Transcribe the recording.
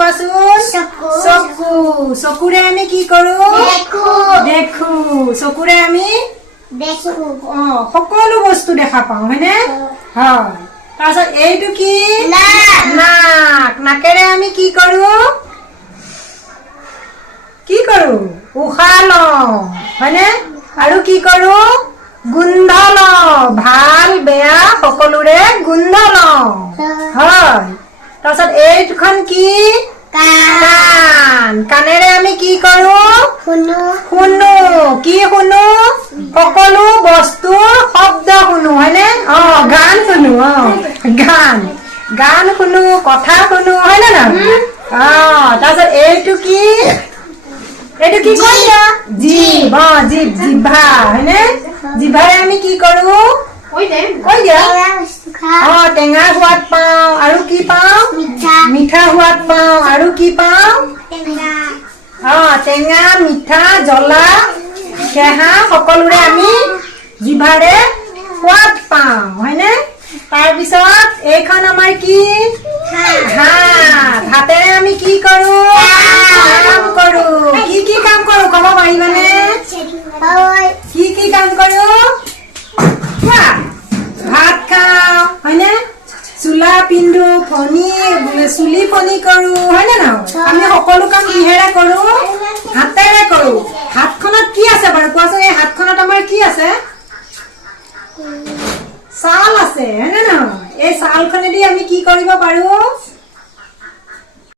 কোৱাচোন চকু চকুৰে আমি কি কৰো দেখো চকুৰে আমি সকলো বস্তু দেখা পাওঁ হয়নে হয় তাৰপিছত এইটো কি নাক নাকেৰে আমি কি কৰো উশাহ লওঁ হয়নে আৰু কি কৰো গোন্ধ লওঁ ভাল বেয়া সকলোৰে গোন্ধ লওঁ হয় তাৰপিছত এইখন কি কাণ কাণেৰে আমি কি কৰো শুনো কি শুনো সকলো বস্তুৰ শব্দ শুনো হয়নে গান শুনো গান শুনো কথা শুনো হয়নে নহয় তাৰপিছত এইটো কি কয় জিভা হয়নে জিভাৰে আমি কি কৰো কৈ দিয়া টেঙা সোৱাদ পাওঁ আৰু কি পাওঁ মিঠা সোৱাদ পাওঁ আৰু কি পাওঁ টেঙা মিঠা জ্বলা কেহা সকলোৰে আমি জিভাৰে সোৱাদ পাওঁ হয়নে তাৰপিছত এইখন আমাৰ কি হাতেৰে আমি কি কৰো কাম কৰো কি কাম কৰো ক'ব পাৰিবানে কি কাম কৰো ভাত খাওঁ হয়নে চোলা পিন্ধো চুলি ফনি কৰো হয়নে নহয় আমি সকলো কাম কিহেৰে কৰো